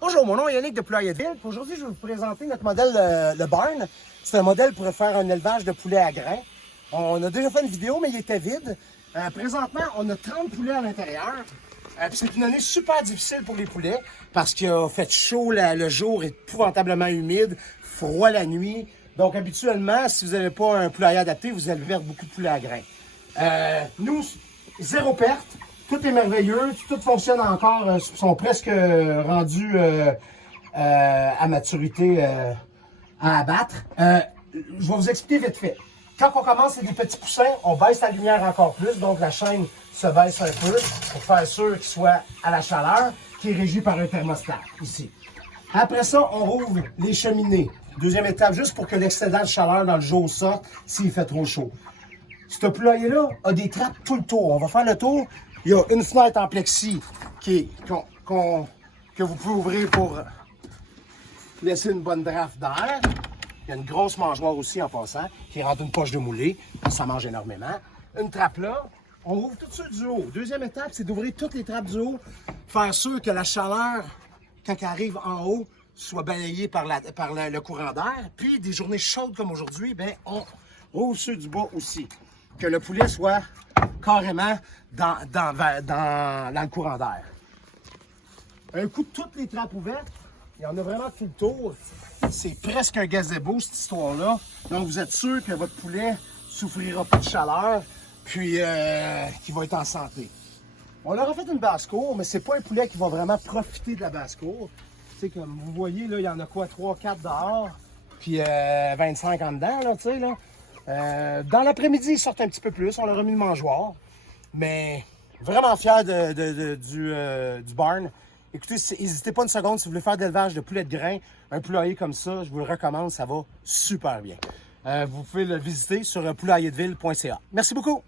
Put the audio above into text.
Bonjour, mon nom est Yannick de Poulailler de Ville. Aujourd'hui, je vais vous présenter notre modèle, le Barn. C'est un modèle pour faire un élevage de poulets à grains. On a déjà fait une vidéo, mais il était vide. Présentement, on a 30 poulets à l'intérieur. C'est une année super difficile pour les poulets parce qu'il a fait chaud le jour, épouvantablement humide, froid la nuit. Donc, habituellement, si vous n'avez pas un poulailler adapté, vous allez perdre beaucoup de poulets à grains. Nous, zéro perte. Tout est merveilleux, tout fonctionne encore, ils sont presque rendus à maturité à abattre. Je vais vous expliquer vite fait. Quand on commence, c'est des petits poussins, on baisse la lumière encore plus, donc la chaîne se baisse un peu pour faire sûr qu'il soit à la chaleur, qui est régi par un thermostat ici. Après ça, on rouvre les cheminées. Deuxième étape, juste pour que l'excédent de chaleur dans le jour sorte s'il fait trop chaud. Ce poulailler-là a des trappes tout le tour. On va faire le tour. Il y a une fenêtre en plexi que vous pouvez ouvrir pour laisser une bonne draft d'air. Il y a une grosse mangeoire aussi en passant qui rentre une poche de moulée. Ça mange énormément. Une trappe là. On ouvre tout ça du haut. Deuxième étape, c'est d'ouvrir toutes les trappes du haut. Faire sûr que la chaleur, quand elle arrive en haut, soit balayée par le courant d'air. Puis des journées chaudes comme aujourd'hui, ben, on ouvre ceux du bas aussi. Que le poulet soit carrément dans le courant d'air. Un coup de toutes les trappes ouvertes, il y en a vraiment tout le tour. C'est presque un gazebo cette histoire-là. Donc vous êtes sûr que votre poulet ne souffrira pas de chaleur, puis qu'il va être en santé. On leur a fait une basse-cour, mais c'est pas un poulet qui va vraiment profiter de la basse-cour. Tu sais, comme vous voyez, là, il y en a quoi, 3-4 dehors, puis 25 en dedans, là, tu sais, là. Dans l'après-midi, ils sortent un petit peu plus. On leur a mis le mangeoire. Mais vraiment fier du barn. Écoutez, n'hésitez pas une seconde si vous voulez faire d'élevage de poulet de grain. Un poulailler comme ça, je vous le recommande, ça va super bien. Vous pouvez le visiter sur poulaillerdeville.ca. Merci beaucoup!